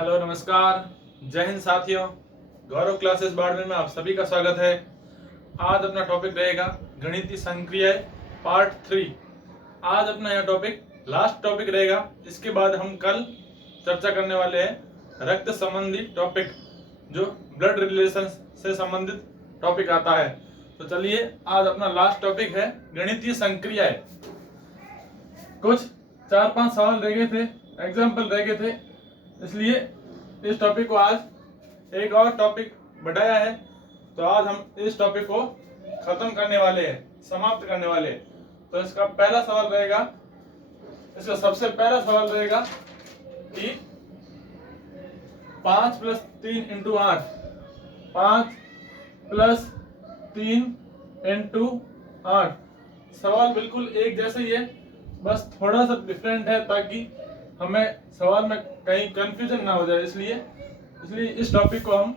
Hello नमस्कार, जय हिंद साथियों। गौरव क्लासेस बाड़मेर में आप सभी का स्वागत है। आज अपना टॉपिक रहेगा गणितीय संक्रियाएं पार्ट 3। आज अपना यह टॉपिक लास्ट टॉपिक रहेगा। इसके बाद हम कल चर्चा करने वाले हैं रक्त संबंधी टॉपिक, जो ब्लड रिलेशन से संबंधित टॉपिक आता है। तो चलिए, आज अपना लास्ट टॉपिक है गणितीय संक्रियाएं। कुछ 4-5 सवाल रह गए थे, एग्जाम्पल रह गए थे, इसलिए इस टॉपिक को आज एक और टॉपिक बढ़ाया है। तो आज हम इस टॉपिक को खत्म करने वाले हैं, समाप्त करने वाले हैं। तो इसका पहला सवाल रहेगा, इसका सबसे पहला सवाल रहेगा कि 5 + 3 × 8, 5 + 3 × 8। सवाल बिल्कुल एक जैसे ही है, बस थोड़ा सा डिफरेंट है ताकि हमें सवाल में कहीं कंफ्यूजन ना हो जाए। इसलिए इस टॉपिक को हम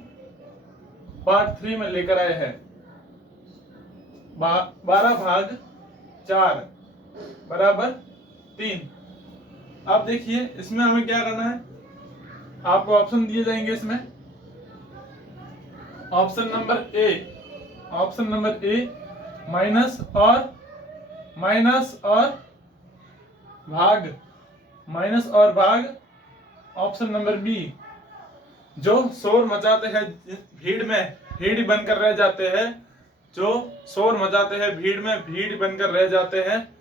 पार्ट 3 में लेकर आए हैं। 12/4 = 3। अब देखिए, इसमें हमें क्या करना है। आपको ऑप्शन दिए जाएंगे। इसमें ऑप्शन नंबर ए माइनस और भाग। ऑप्शन नंबर बी, जो शोर मचाते हैं भीड़ बनकर रह जाते हैं, जो शोर मचाते हैं भीड़ में भीड़ बनकर रह जाते हैं।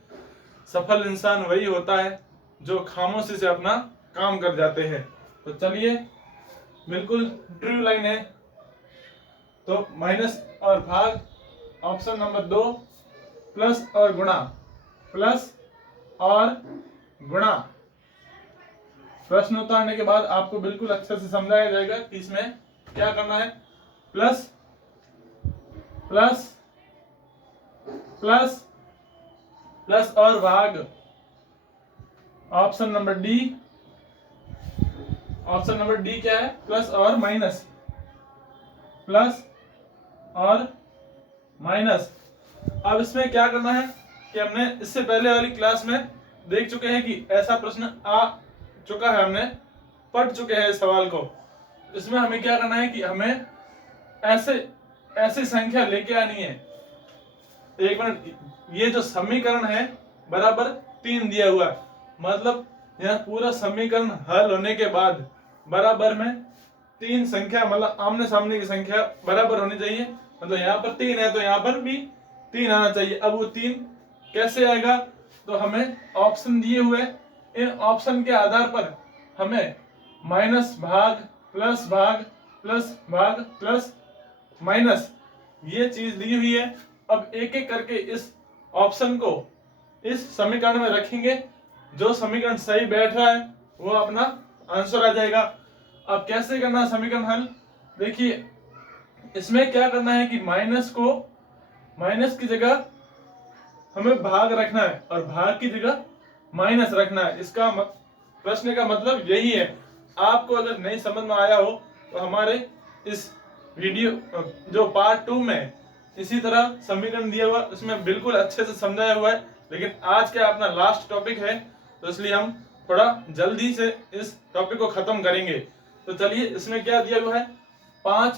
सफल इंसान वही होता है जो खामोशी से अपना काम कर जाते हैं। तो चलिए, बिल्कुल ट्रू लाइन है। तो माइनस और भाग। ऑप्शन नंबर 2, प्लस और गुणा। प्रश्न उतारने के बाद आपको बिल्कुल अच्छे से समझाया जाएगा कि इसमें क्या करना है। प्लस और भाग। ऑप्शन नंबर डी क्या है? प्लस और माइनस। अब इसमें क्या करना है कि हमने इससे पहले वाली क्लास में देख चुके हैं कि ऐसा प्रश्न आ चुका है, हमने पढ़ चुके हैं इस सवाल को। इसमें हमें क्या करना है कि हमें ऐसे संख्या लेके आनी है। एक मिनट, ये जो समीकरण है बराबर 3 दिया हुआ है, मतलब यह पूरा समीकरण हल होने के बाद बराबर में 3 संख्या, मतलब आमने सामने की संख्या बराबर होनी चाहिए। मतलब यहाँ पर 3 है तो यहाँ पर भी 3 आना चाहिए। अब वो 3 कैसे आएगा? तो हमें ऑप्शन दिए हुए, इन ऑप्शन के आधार पर हमें माइनस भाग, प्लस भाग, प्लस भाग, प्लस माइनस, ये चीज दी हुई है। अब एक एक करके इस ऑप्शन को इस समीकरण में रखेंगे। जो समीकरण सही बैठ रहा है वो अपना आंसर आ जाएगा। अब कैसे करना है समीकरण हल? देखिए, इसमें क्या करना है कि माइनस की जगह हमें भाग रखना है और भाग की जगह माइनस रखना है। इसका प्रश्न का मतलब यही है। आपको अगर नहीं समझ में आया हो तो हमारे इस वीडियो जो पार्ट 2 में इसी तरह समीकरण दिया हुआ, उसमें बिल्कुल अच्छे से समझाया हुआ है। लेकिन आज का अपना लास्ट टॉपिक है, तो इसलिए हम थोड़ा जल्दी से इस टॉपिक को खत्म करेंगे। तो चलिए, इसमें क्या दिया हुआ है? 5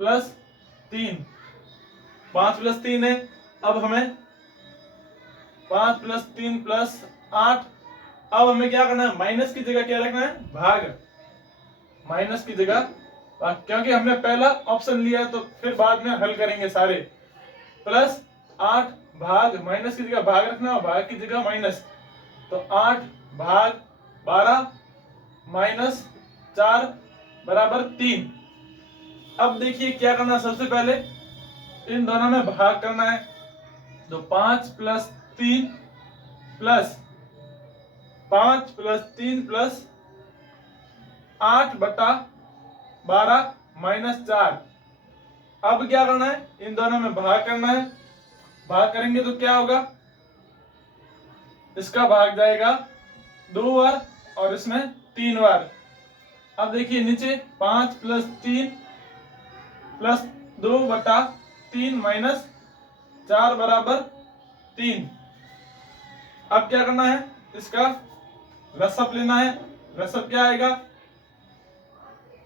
+ 3। 5 + 3 है। अब हमें 5 + 3 + 8। अब हमें क्या करना है? माइनस की जगह क्या रखना है? भाग। माइनस की जगह, क्योंकि हमने पहला ऑप्शन लिया तो फिर बाद में हल करेंगे सारे। प्लस 8 भाग, माइनस की जगह भाग रखना और भाग की जगह माइनस। तो 8 भाग 12 माइनस 4 = 3। अब देखिए क्या करना है। सबसे पहले इन दोनों में भाग करना है। तो 5 + 3 + 8/12 - 4। अब क्या करना है? इन दोनों में भाग करना है। भाग करेंगे तो क्या होगा? इसका भाग जाएगा 2 बार और इसमें 3 बार। अब देखिए नीचे 5 + 3 + 2/3 - 4 = 3। अब क्या करना है? इसका लसअप लेना है। लसअप क्या आएगा,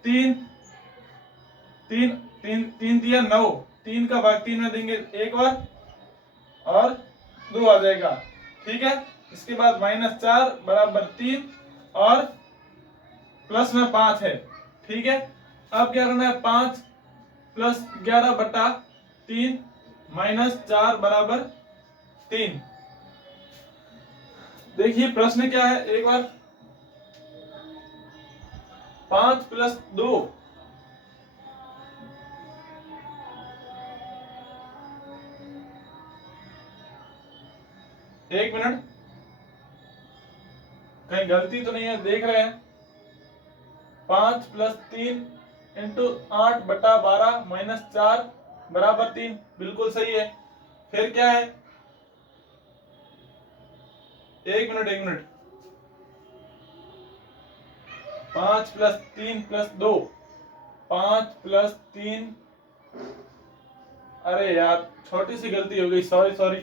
3 3 3 3 दिया 9, 3 का भाग 3 में देंगे एक बार और 2 आ जाएगा। ठीक है, इसके बाद -4 बराबर 3 और प्लस में 5 है। ठीक है, अब क्या करना है, 5 प्लस 11 बटा 3 -4 बराबर 3। देखिए प्रश्न क्या है एक बार, 5 प्लस 2 एक मिनट, कहीं गलती तो नहीं है, देख रहे हैं। 5 प्लस 3 इंटू 8 बटा 12 -4 बराबर 3, बिल्कुल सही है। फिर क्या है, एक मिनट, 5 प्लस 3 प्लस 2, 5 प्लस 3, अरे यार छोटी सी गलती हो गई, सॉरी,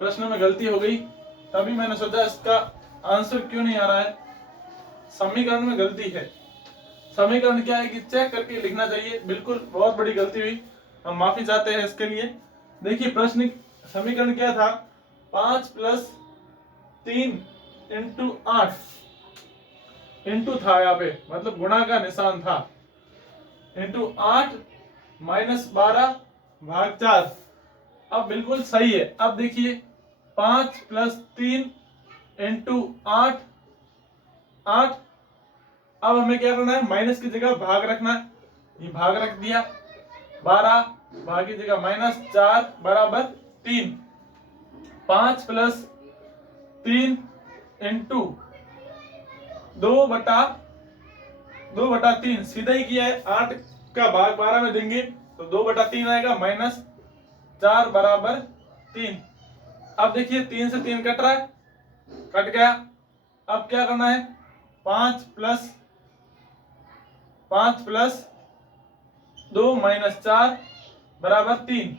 प्रश्न में गलती हो गई, तभी मैंने सोचा इसका आंसर क्यों नहीं आ रहा है। समीकरण में गलती है। समीकरण क्या है कि चेक करके लिखना चाहिए, बिल्कुल बहुत बड़ी गलती हुई, हम माफी चाहते हैं इसके लिए। देखिए प्रश्न समीकरण क्या था, 5 प्लस 3 इंटू 8, इंटू था यहाँ पे, मतलब गुणा का निशान था, इंटू 8 -12 भाग 4। अब बिल्कुल सही है। अब देखिए 5 प्लस 3 इंटू 8, 8, अब हमें क्या करना है, माइनस की जगह भाग रखना है, ये भाग रख दिया, 12 भाग की जगह -4 बराबर 3। 5 प्लस 3 इंटू 2/3 सीधा ही किया है, 8 का भाग 12 में देंगे तो 2/3 आएगा, -4 बराबर 3। अब देखिए 3 से 3 कट रहा है, कट गया। अब क्या करना है, 5 प्लस 2 -4 बराबर 3।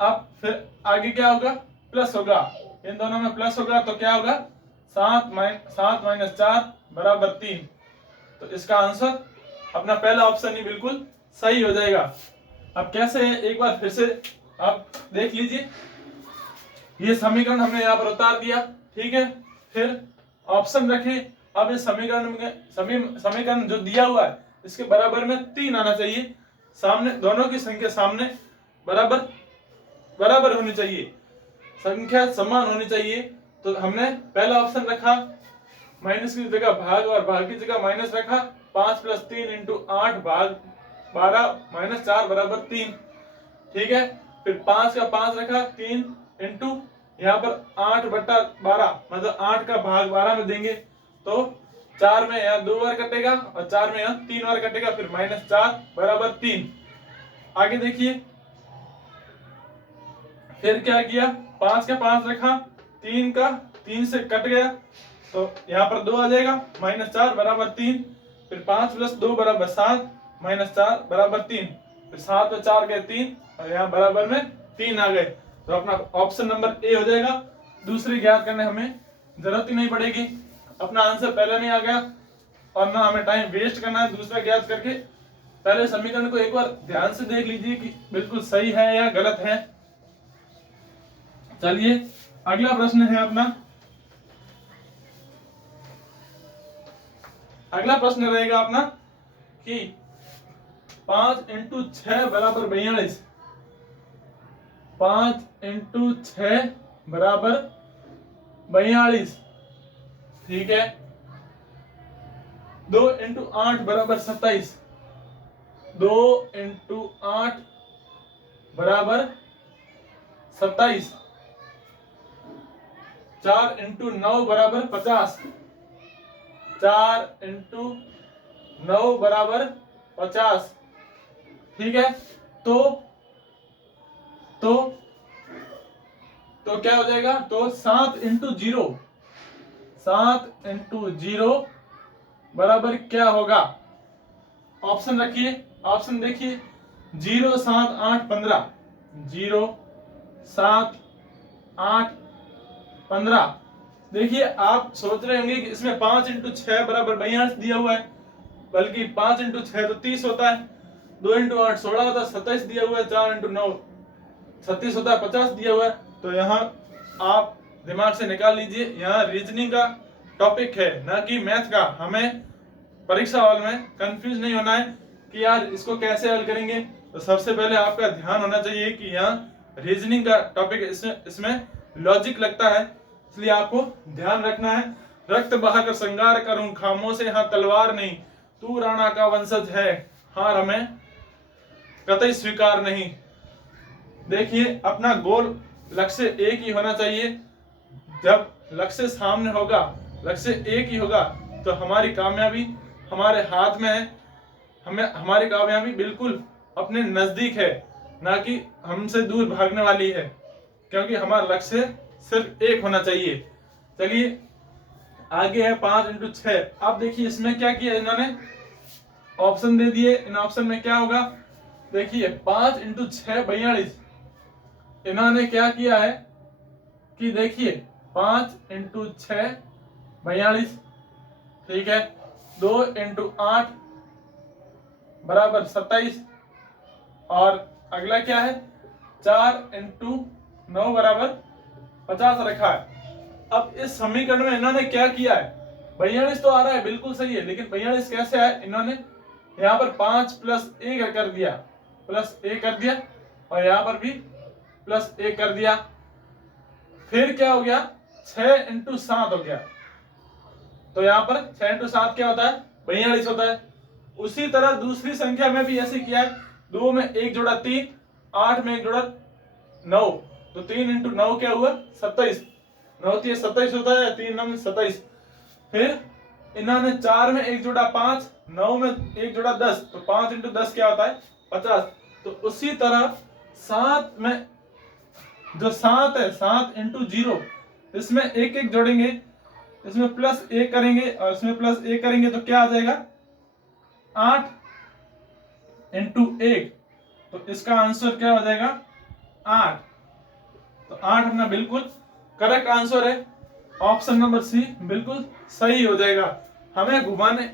अब फिर आगे क्या होगा, प्लस होगा, इन दोनों में प्लस होगा तो क्या होगा, 7 -4 बराबर 3। तो इसका आंसर अपना पहला ऑप्शन ही बिल्कुल सही हो जाएगा। अब कैसे है, एक बार फिर से आप देख लीजिए, ये समीकरण हमने यहाँ पर उतार दिया। ठीक है, फिर ऑप्शन रखे। अब इस समीकरण में समीकरण जो दिया हुआ है इसके बराबर में 3 आना चाहिए, सामने दोनों की संख्या सामने बराबर होनी चाहिए, संख्या समान होनी चाहिए। तो हमने पहला ऑप्शन रखा, माइनस की जगह भाग और भाग की जगह माइनस रखा, 5 प्लस 3 इंटू 8 भाग 12 -4 बराबर 3। ठीक है, फिर 5 का 5 रखा, 3 इंटू यहाँ पर 8/12, मतलब 8 का भाग 12 में देंगे तो 4 में यहाँ 2 बार कटेगा और 4 में यहाँ 3 बार कटेगा, फिर -4 बराबर 3। आगे देखिए, फिर क्या किया, 5 का 5 रखा, 3 का 3 से कट गया तो यहाँ पर 2 आ जाएगा, -4 बराबर 3। फिर 5 प्लस 2 बराबर 7, -4 बराबर 3, फिर 7 में 4 गए 3 और यहाँ बराबर में 3 आ गए। तो अपना ऑप्शन नंबर ए हो जाएगा। दूसरी ज्ञात करने हमें जरूरत ही नहीं पड़ेगी, अपना आंसर पहले नहीं आ गया और ना हमें टाइम वेस्ट करना है दूसरा ज्ञात करके। पहले समीकरण को एक बार ध्यान से देख लीजिए कि बिल्कुल सही है या गलत है। चलिए अगला प्रश्न है अपना, अगला प्रश्न रहेगा अपना कि 5 इंटू 6 बराबर 42, 5 इंटू 6 बराबर 42। ठीक है, 2 इंटू 8 बराबर 27, 2 इंटू 8 बराबर 27, 4 इंटू 9 बराबर 50, 4 इंटू 9 बराबर 50। ठीक है, तो क्या हो जाएगा, तो 7 इंटू 0, 7 इंटू 0 बराबर क्या होगा, ऑप्शन रखिए, ऑप्शन देखिए, 0 7 8 15, 0 7 8 15, देखिए आप सोच रहे होंगे कि इसमें 5 इंटू 6 बराबर 42 दिया हुआ है, बल्कि 5 इंटू 6 तो 30 होता है, 2 इंटू 8 16 होता है, 27 दिया हुआ है, 4 इंटू 9 36 होता है, 50 दिया हुआ है। तो यहाँ आप दिमाग से निकाल लीजिए, यहाँ रीजनिंग का टॉपिक है ना कि मैथ का। हमें परीक्षा हॉल में कंफ्यूज नहीं होना है कि यार इसको कैसे हल करेंगे। तो सबसे पहले आपका ध्यान होना चाहिए कि यहाँ रीजनिंग का टॉपिक, इसमें लॉजिक लगता है, इसलिए आपको ध्यान रखना है। रक्त बहाकर श्रृंगार करूं, खामों से यहाँ तलवार नहीं, तू राणा का वंशज है, हार हमें कतई स्वीकार नहीं। देखिए अपना गोल लक्ष्य एक ही होना चाहिए। जब लक्ष्य सामने होगा, लक्ष्य एक ही होगा, तो हमारी कामयाबी हमारे हाथ में है। हमारी कामयाबी बिल्कुल अपने नजदीक है, ना कि हमसे दूर भागने वाली है, क्योंकि हमारा लक्ष्य सिर्फ एक होना चाहिए। चलिए आगे है 5 इंटू 6। अब देखिए इसमें क्या किया इन्होंने, ऑप्शन दे दिए। इन ऑप्शन में क्या होगा, देखिए 5 इंटू 6 42। इन्होंने क्या किया है कि देखिए 5 इंटू 6 42, ठीक है। 2 इंटू 8 बराबर 27, और अगला क्या है 4 इंटू 9 बराबर 50 रखा है। अब इस समीकरण में इन्होंने क्या किया है, 42 तो आ रहा है बिल्कुल सही है, लेकिन 42 कैसे आया, इन्होंने यहाँ पर 5 प्लस 1 कर दिया, प्लस 1 कर दिया, और यहाँ पर भी प्लस 1 कर दिया। फिर क्या हो गया 6 इंटू 7 हो गया। तो यहाँ पर 6 इंटू 7 क्या होता है 42 होता है। उसी तरह दूसरी संख्या में भी ऐसे किया है, 2 में 1 जोड़ा 3, 8 में 1 जोड़ा 9, तो 3 इंटू 9 क्या हुआ 27, 9 3 27 होता है, 3 9 27। फिर इन्होंने 4 में 1 जोड़ा 5, 9 में 1 जोड़ा 10, तो 5 इंटू 10 क्या होता है 50। तो उसी तरह 7 में जो 7 है, 7 इंटू 0, इसमें 1 1 जोड़ेंगे, इसमें प्लस 1 करेंगे और इसमें प्लस 1 करेंगे, तो क्या आ जाएगा 8 इंटू 1। तो इसका आंसर क्या हो जाएगा 8। तो 8 अपना बिल्कुल करेक्ट आंसर है। ऑप्शन नंबर सी बिल्कुल सही हो जाएगा। हमें घुमाने,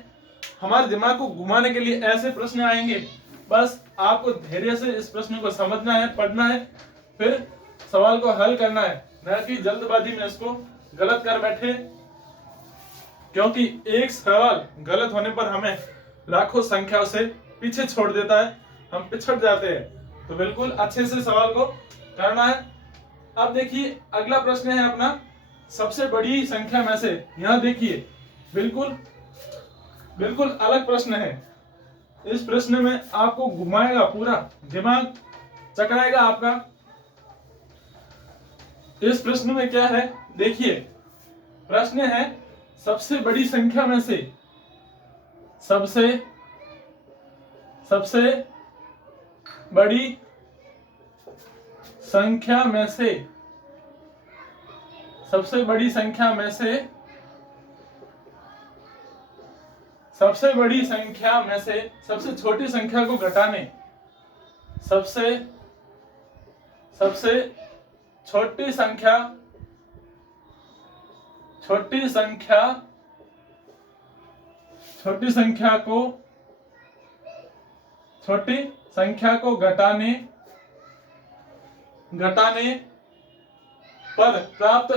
हमारे दिमाग को घुमाने के लिए ऐसे प्रश्न आएंगे, बस आपको धैर्य से इस प्रश्न को समझना है, पढ़ना है, फिर सवाल को हल करना है, न कि जल्दबाजी में इसको गलत कर बैठे। क्योंकि एक सवाल गलत होने पर हमें लाखों संख्याओं से पीछे छोड़ देता है, हम पिछड़ जाते हैं। तो बिल्कुल अच्छे से सवाल को करना है। अब देखिए अगला प्रश्न है अपना सबसे बड़ी संख्या में से। यहां देखिए बिल्कुल बिल्कुल अलग प्रश्न है। इस प्रश्न में आपको घुमाएगा, पूरा दिमाग चकराएगा आपका। इस प्रश्न में क्या है देखिए, प्रश्न है सबसे बड़ी संख्या में से, सबसे बड़ी संख्या में से, सबसे बड़ी संख्या में से, सबसे बड़ी संख्या में से सबसे छोटी संख्या को घटाने, सबसे छोटी संख्या को घटाने पर प्राप्त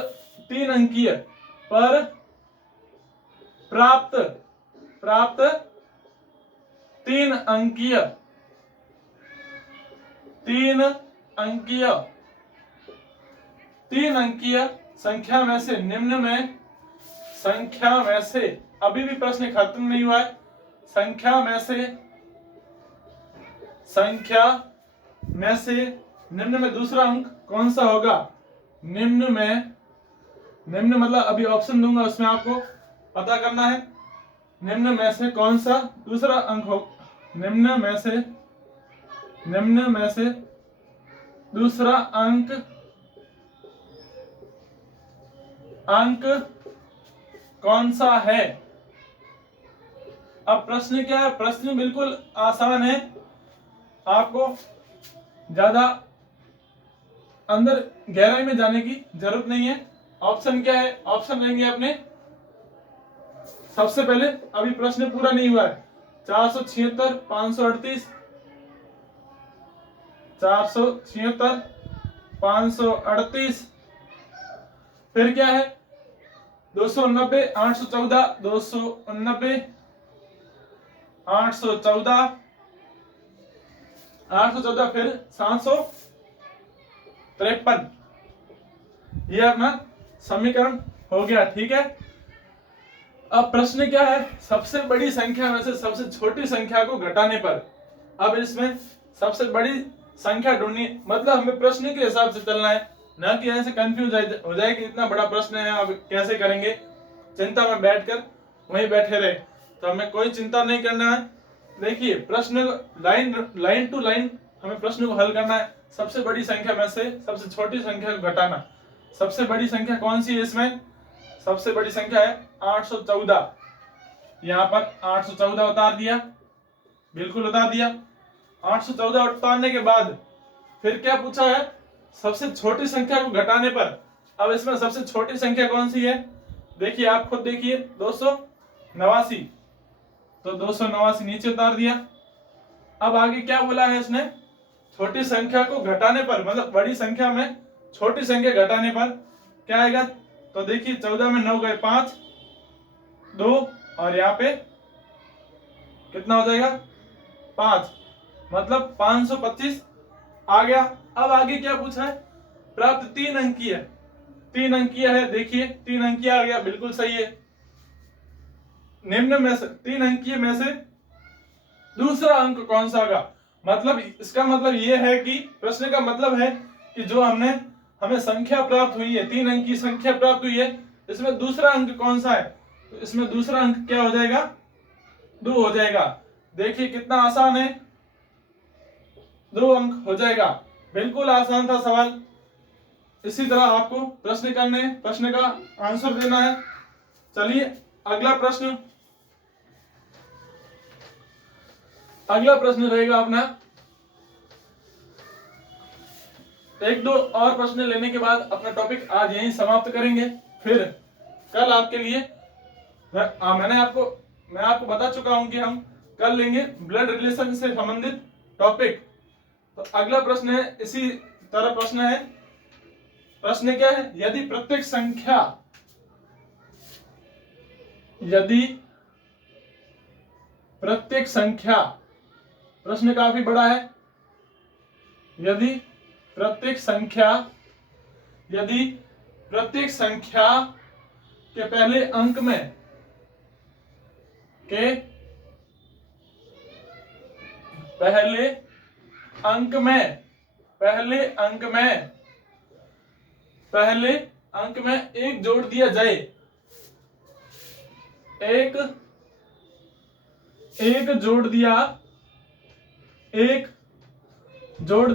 3 अंकीय तीन अंकीय संख्या में से निम्न में, अभी भी प्रश्न खत्म नहीं हुआ है, संख्या में से निम्न में दूसरा अंक कौन सा होगा। निम्न मतलब अभी ऑप्शन दूंगा, उसमें आपको पता करना है निम्न में से कौन सा दूसरा अंक हो। निम्न में से दूसरा अंक कौन सा है। अब प्रश्न क्या है, प्रश्न बिल्कुल आसान है, आपको ज्यादा अंदर गहराई में जाने की जरूरत नहीं है। ऑप्शन क्या है, ऑप्शन रहेंगे अपने, सबसे पहले अभी प्रश्न पूरा नहीं हुआ है, 476, 538, 476, 538, फिर क्या है 290, 814, 290, 814, 814, फिर 753। ये अपना समीकरण हो गया, ठीक है। अब प्रश्न क्या है, सबसे बड़ी संख्या में से सबसे छोटी संख्या को घटाने पर। अब इसमें सबसे बड़ी संख्या ढूंढनी, मतलब हमें प्रश्न के हिसाब से चलना है, ना कि ऐसे कंफ्यूज हो जाए कि इतना बड़ा प्रश्न है अब कैसे करेंगे, चिंता में बैठकर वहीं बैठे रहे, तो हमें कोई चिंता नहीं करना है। देखिए प्रश्न लाइन टू लाइन हमें प्रश्न को हल करना है। सबसे बड़ी संख्या में से सबसे छोटी संख्या को घटाना। सबसे बड़ी संख्या कौन सी है इसमें, सबसे बड़ी संख्या है 814। यहाँ पर 814 उतार दिया, बिल्कुल उतार दिया। 814 उतारने के बाद फिर क्या पूछा है, सबसे छोटी संख्या को घटाने पर। अब इसमें सबसे छोटी संख्या कौन सी है, देखिए आप खुद देखिए, 289, तो 289 नीचे उतार दिया। अब आगे क्या बोला है इसने, छोटी संख्या को घटाने पर, मतलब बड़ी संख्या में छोटी संख्या घटाने पर क्या आएगा, तो देखिए 14 में 9 गए 5, 2 और यहाँ पे कितना हो जाएगा 5, मतलब 525 आ गया। अब आगे क्या पूछा है, प्राप्त 3 अंकीय, 3 अंकीय है, देखिए 3 अंकीय आ गया, बिल्कुल सही है। निम्न में से 3 अंकीय में से दूसरा अंक कौन सा होगा, मतलब इसका मतलब ये है कि प्रश्न का मतलब है कि जो हमें संख्या प्राप्त हुई है, 3 अंक की संख्या प्राप्त हुई है, इसमें दूसरा अंक कौन सा है, तो इसमें दूसरा अंक क्या हो जाएगा, 2 हो जाएगा। देखिए कितना आसान है, 2 अंक हो जाएगा, बिल्कुल आसान था सवाल। इसी तरह आपको प्रश्न करने, प्रश्न का आंसर देना है। चलिए अगला प्रश्न, अगला प्रश्न रहेगा अपना, एक दो और प्रश्न लेने के बाद अपना टॉपिक आज यहीं समाप्त करेंगे। फिर कल आपके लिए मैं आपको बता चुका हूं कि हम कल लेंगे ब्लड रिलेशन से संबंधित टॉपिक। तो अगला प्रश्न है, इसी तरह प्रश्न है, प्रश्न क्या है, यदि प्रत्येक संख्या, प्रश्न काफी बड़ा है, यदि प्रत्येक संख्या के पहले अंक में पहले अंक में एक जोड़ दिया जाए, एक जोड़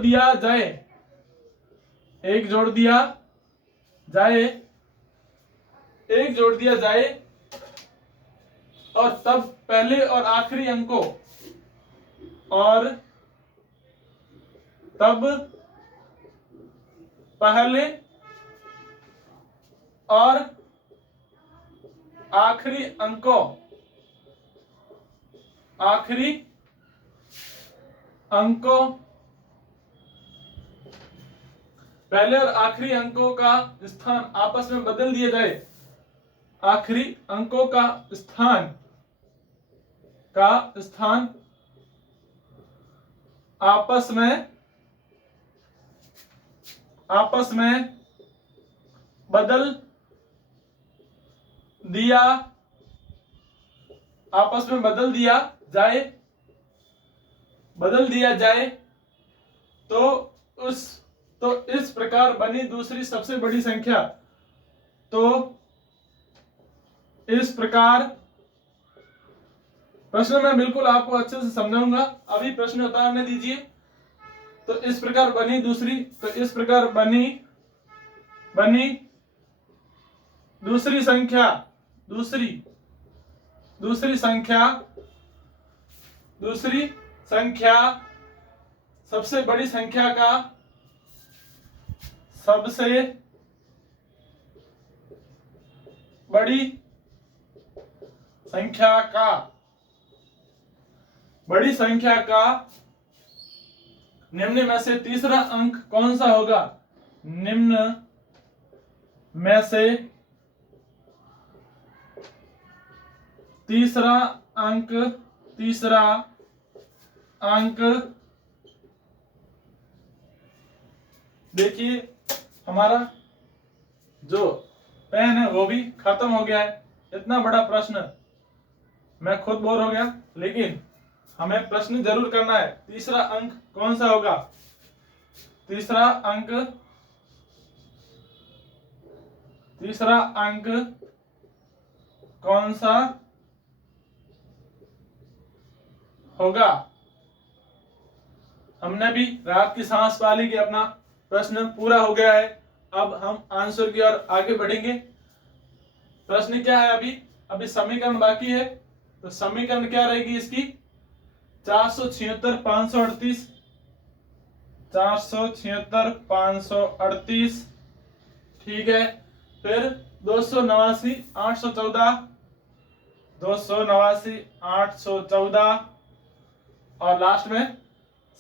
दिया जाए और तब पहले और आखिरी अंकों पहले और आखिरी अंकों पहले और आखिरी अंकों का स्थान आपस में बदल दिया जाए, आखिरी अंकों का स्थान आपस में बदल दिया जाए तो इस प्रकार बनी दूसरी सबसे बड़ी संख्या, तो इस प्रकार, प्रश्न मैं बिल्कुल आपको अच्छे से समझाऊंगा, अभी प्रश्न उतारने दीजिए। तो इस प्रकार बनी दूसरी संख्या सबसे बड़ी संख्या का सबसे बड़ी संख्या का निम्न में से तीसरा अंक कौन सा होगा? निम्न में से तीसरा अंक देखिए, हमारा जो पेन है वो भी खत्म हो गया है। इतना बड़ा प्रश्न मैं खुद बोर हो गया, लेकिन हमें प्रश्न जरूर करना है। तीसरा अंक कौन सा होगा? तीसरा अंक कौन सा होगा? हमने भी रात की सांस पा ली कि अपना प्रश्न पूरा हो गया है। अब हम आंसर की ओर आगे बढ़ेंगे। प्रश्न क्या है? अभी समीकरण बाकी है। तो समीकरण क्या रहेगी इसकी? 476 538, 476 538, ठीक है। फिर 289 814, 289 814, और लास्ट में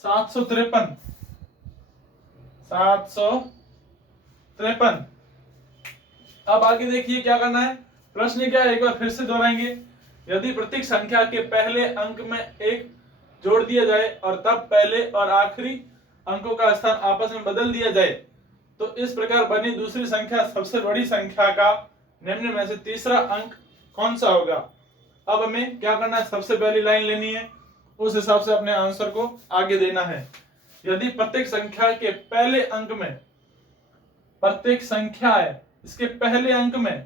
753, 753। अब आगे देखिए क्या करना है। प्रश्न क्या है, एक बार फिर से दोहराएंगे। यदि प्रत्येक संख्या के पहले अंक में एक जोड़ दिया जाए और तब पहले और आखिरी अंकों का स्थान आपस में बदल दिया जाए, तो इस प्रकार बनी दूसरी संख्या सबसे बड़ी संख्या का निम्न में से तीसरा अंक कौन सा होगा? अब हमें क्या करना है, सबसे पहली लाइन लेनी है, उस हिसाब से अपने आंसर को आगे देना है। यदि प्रत्येक संख्या के पहले अंक में, प्रत्येक संख्या है इसके पहले अंक में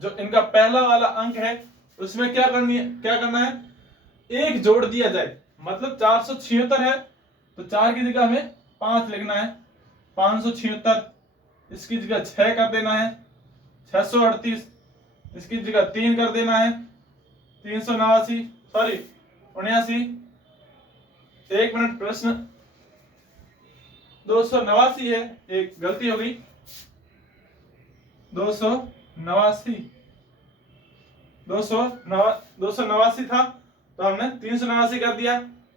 जो इनका पहला वाला अंक है उसमें क्या करना है, एक जोड़ दिया जाए। मतलब 476 है तो 4 की जगह हमें 5 लिखना है, 576। इसकी जगह 6 कर देना है, 638। इसकी जगह 3 कर देना है, 79। एक मिनट, प्रश्न 289 है, एक गलती हो गई। 289 था तो हमने 389 कर दिया।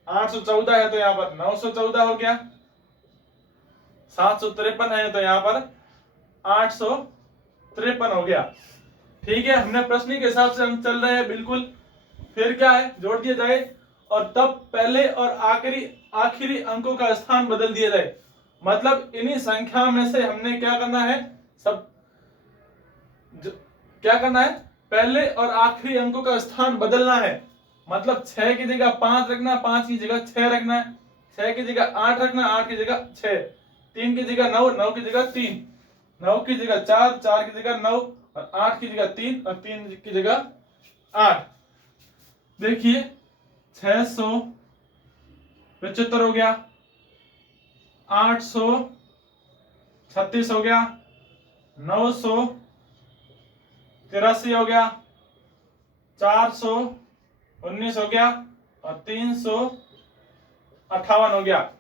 814 है तो यहाँ पर 914 हो गया। 753 है तो यहाँ पर 853 हो गया। ठीक है, हमने प्रश्न के हिसाब से हम चल रहे हैं बिल्कुल। फिर क्या है, जोड़ दिया जाए और तब पहले और आखिरी अंकों का स्थान बदल दिया जाए। मतलब इन्हीं संख्या में से हमने क्या करना है, क्या करना है, पहले और आखिरी अंकों का स्थान बदलना है। मतलब 6 की जगह 5 रखना, 5 की जगह 6 रखना है, 6 की जगह 8 रखना, 8 की जगह 6, 3 की जगह 9, 9 की जगह 3, 9 की जगह 4, 4 की जगह 9, और 8 की जगह 3, और 3 की जगह 8। देखिए 675 हो गया, 836 हो गया, 983 हो गया, 419 हो गया, और 358 हो गया।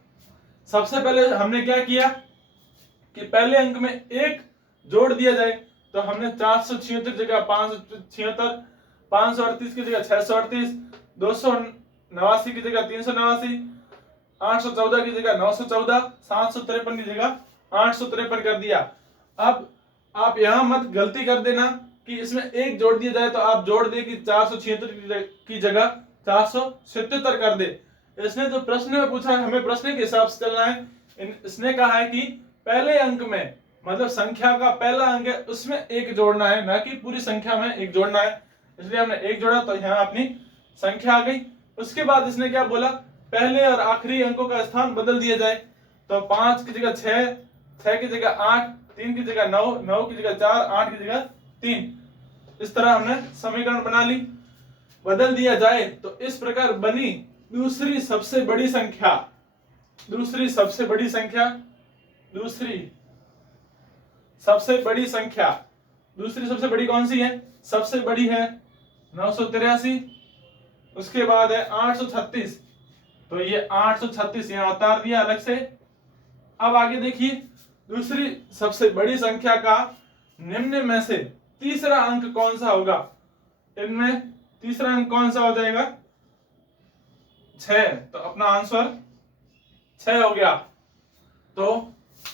सबसे पहले हमने क्या किया कि पहले अंक में एक जोड़ दिया जाए। तो हमने 476 जगह 576, 538 की जगह 638, 289 की जगह 389, 814 की जगह 914, 753 की जगह 853 कर दिया। अब आप यहां मत गलती कर देना कि इसमें एक जोड़ दिया जाए तो आप जोड़ दे कि 476 की जगह 477 कर दे। इसने जो प्रश्न में पूछा है, हमें प्रश्न के हिसाब से चलना है। इसने कहा है कि पहले अंक में, मतलब संख्या का पहला अंक है उसमें एक जोड़ना है, ना कि पूरी संख्या में एक जोड़ना है। इसलिए हमने एक जोड़ा तो यहाँ अपनी संख्या आ गई। उसके बाद इसने क्या बोला, पहले और आखिरी अंकों का स्थान बदल दिया जाए। तो 5 की जगह 6, 6 की जगह 8, 3 की जगह 9, 9 की जगह 4, 8 की जगह 3। इस तरह हमने समीकरण बना ली। बदल दिया जाए तो इस प्रकार बनी दूसरी सबसे बड़ी संख्या। दूसरी सबसे बड़ी संख्या कौन सी है? सबसे बड़ी है 983, उसके बाद है 836। तो ये 836 यहां उतार दिया अलग से। अब आगे देखिए, दूसरी सबसे बड़ी संख्या का निम्न में से तीसरा अंक कौन सा होगा? इनमें तीसरा अंक कौन सा हो जाएगा? 6। तो अपना आंसर 6 हो गया। तो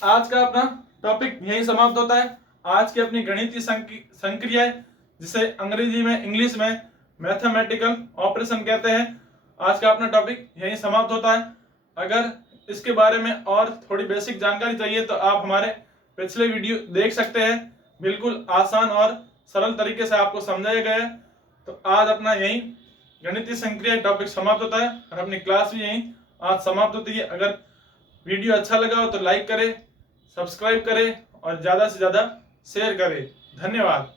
आज का अपना टॉपिक यही समाप्त होता है। आज की अपनी गणितीय संक्रियाएं, जिसे अंग्रेजी में, इंग्लिश में मैथमेटिकल ऑपरेशन कहते हैं, आज का अपना टॉपिक यही समाप्त होता है। अगर इसके बारे में और थोड़ी बेसिक जानकारी चाहिए तो आप हमारे पिछले वीडियो देख सकते हैं। बिल्कुल आसान और सरल तरीके से आपको समझाया गया है। तो आज अपना यही गणितीय संक्रिया टॉपिक समाप्त होता है और अपनी क्लास भी यही आज समाप्त होती है। अगर वीडियो अच्छा लगा हो तो लाइक करें, सब्सक्राइब करें और ज्यादा से ज्यादा शेयर करें। धन्यवाद।